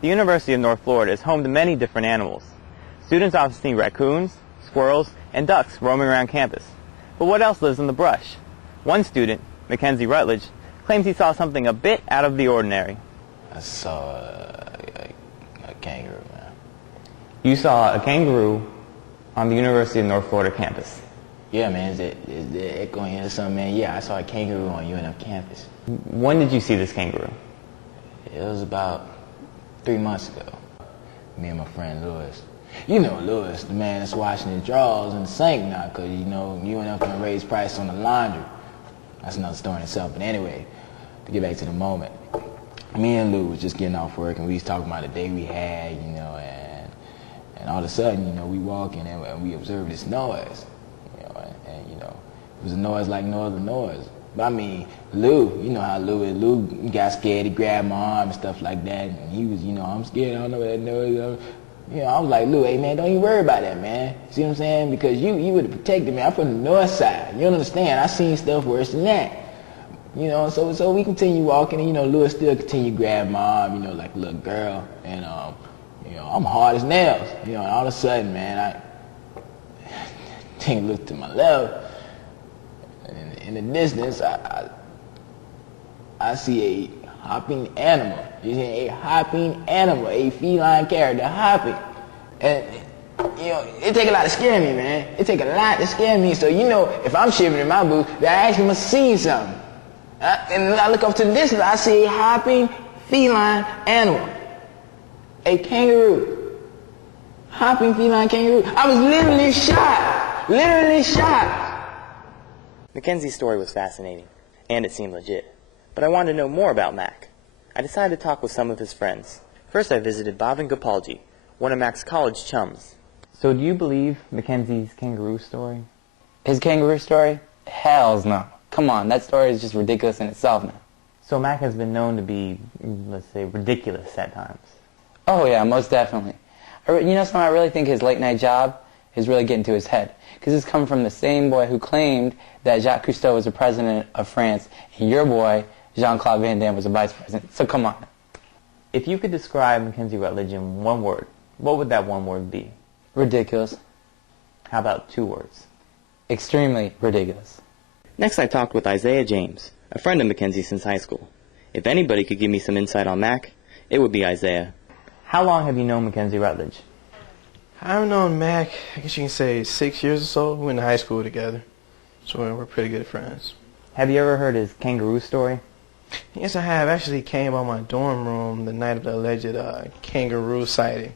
The University of North Florida is home to many different animals. Students often see raccoons, squirrels, and ducks roaming around campus. But what else lives in the brush? One student, Mackenzie Rutledge, claims he saw something a bit out of the ordinary. I saw a kangaroo, man. You saw a kangaroo on the University of North Florida campus. Yeah, man, is it echoing or something, man? Yeah, I saw a kangaroo on UNF campus. When did you see this kangaroo? It was about 3 months ago. Me and my friend Lewis. You know Lewis, the man that's washing his drawers in the sink now, because, you know, UNF can raise price on the laundry. That's another story in itself. But anyway, to get back to the moment, me and Lou was just getting off work, and we was talking about the day we had, you know, and all of a sudden, you know, we walk in and we observe this noise, you know, and you know, it was a noise like no other noise. But I mean, Lou, you know how Lou is. Lou got scared, he grabbed my arm and stuff like that, and he was, you know, I'm scared, I don't know what that noise is. You know, I was like, Lou, hey man, don't even worry about that, man. See what I'm saying? Because you would have protected me. I'm from the north side. You don't understand. I seen stuff worse than that. You know, so we continue walking, and you know, Lewis still continue grabbing my arm, you know, like a little girl, and you know, I'm hard as nails. You know, and all of a sudden, man, I look to my left, and in the distance, I see a hopping animal. You see a hopping animal, a feline character hopping. And, you know, it take a lot to scare me, man. It take a lot to scare me. So, you know, if I'm shivering in my boots, then I actually must see something. And I look up to the distance, I see a hopping feline animal. A kangaroo. Hopping feline kangaroo. I was literally shocked. Literally shocked. Mackenzie's story was fascinating, and it seemed legit. But I wanted to know more about Mac. I decided to talk with some of his friends. First, I visited Bhavin Gopalji, one of Mac's college chums. So do you believe Mackenzie's kangaroo story? His kangaroo story? Hells no. Come on, that story is just ridiculous in itself now. So Mac has been known to be, let's say, ridiculous at times. Oh yeah, most definitely. You know something, I really think his late night job is really getting to his head. Because it's coming from the same boy who claimed that Jacques Cousteau was the president of France, and your boy, Jean-Claude Van Damme, was the vice president. So come on. If you could describe Mackenzie Rutledge in one word, what would that one word be? Ridiculous. How about 2 words? Extremely ridiculous. Next, I talked with Isaiah James, a friend of Mackenzie since high school. If anybody could give me some insight on Mac, it would be Isaiah. How long have you known Mackenzie Rutledge? I've known Mac, I guess you can say 6 years or so. We went to high school together, so we're pretty good friends. Have you ever heard his kangaroo story? Yes, I have. Actually came by my dorm room the night of the alleged kangaroo sighting.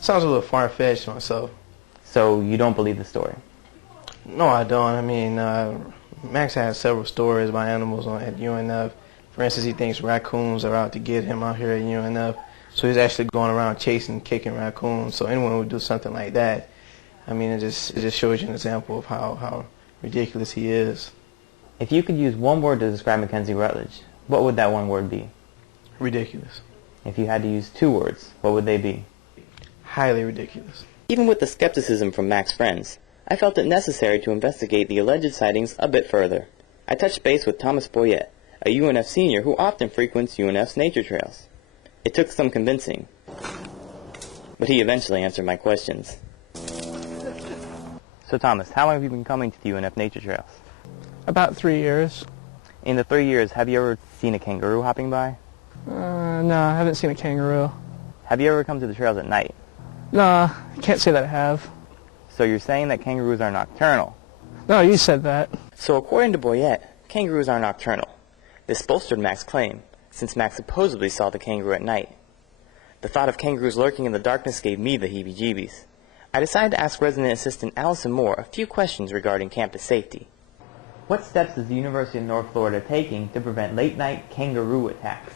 Sounds a little far-fetched to myself. So you don't believe the story? No, I don't. I mean, Max has several stories about animals at UNF. For instance, he thinks raccoons are out to get him out here at UNF. So he's actually going around chasing, kicking raccoons. So anyone would do something like that. I mean, it just shows you an example of how ridiculous he is. If you could use one word to describe Mackenzie Rutledge, what would that one word be? Ridiculous. If you had to use 2 words, what would they be? Highly ridiculous. Even with the skepticism from Mac's friends, I felt it necessary to investigate the alleged sightings a bit further. I touched base with Thomas Boyette, a UNF senior who often frequents UNF's nature trails. It took some convincing, but he eventually answered my questions. So Thomas, how long have you been coming to the UNF nature trails? About 3 years. In the 3 years, have you ever seen a kangaroo hopping by? No, I haven't seen a kangaroo. Have you ever come to the trails at night? No, I can't say that I have. So you're saying that kangaroos are nocturnal? No, you said that. So according to Boyette, kangaroos are nocturnal. This bolstered Mac's claim, since Mac supposedly saw the kangaroo at night. The thought of kangaroos lurking in the darkness gave me the heebie-jeebies. I decided to ask resident assistant Allison Moore a few questions regarding campus safety. What steps is the University of North Florida taking to prevent late-night kangaroo attacks?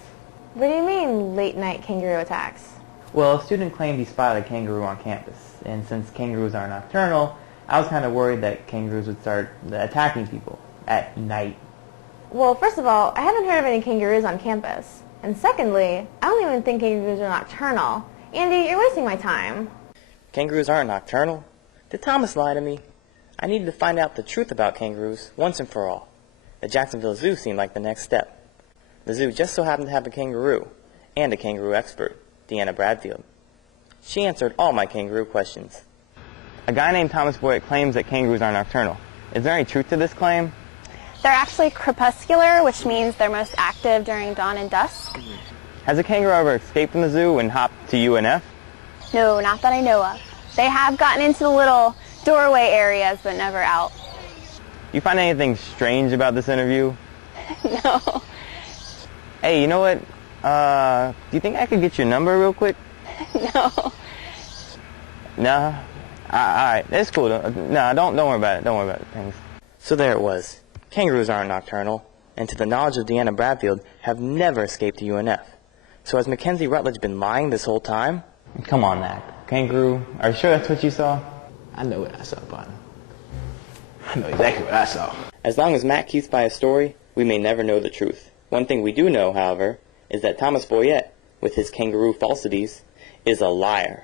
What do you mean, late-night kangaroo attacks? Well, a student claimed he spotted a kangaroo on campus, and since kangaroos are nocturnal, I was kind of worried that kangaroos would start attacking people at night. Well, first of all, I haven't heard of any kangaroos on campus. And secondly, I don't even think kangaroos are nocturnal. Andy, you're wasting my time. Kangaroos aren't nocturnal? Did Thomas lie to me? I needed to find out the truth about kangaroos once and for all. The Jacksonville Zoo seemed like the next step. The zoo just so happened to have a kangaroo, and a kangaroo expert, Deanna Bradfield. She answered all my kangaroo questions. A guy named Thomas Boyett claims that kangaroos are nocturnal. Is there any truth to this claim? They're actually crepuscular, which means they're most active during dawn and dusk. Has a kangaroo ever escaped from the zoo and hopped to UNF? No, not that I know of. They have gotten into the little doorway areas, but never out. You find anything strange about this interview? No. Hey, you know what? Do you think I could get your number real quick? No. Nah? Alright, it's cool. Nah, don't worry about it. Don't worry about it. Thanks. So there it was. Kangaroos aren't nocturnal, and to the knowledge of Deanna Bradfield, have never escaped to UNF. So has Mackenzie Rutledge been lying this whole time? Come on, Mac. Kangaroo, are you sure that's what you saw? I know what I saw, partner. I know exactly what I saw. As long as Matt keeps by his story, we may never know the truth. One thing we do know, however, is that Thomas Boyett, with his kangaroo falsities, is a liar.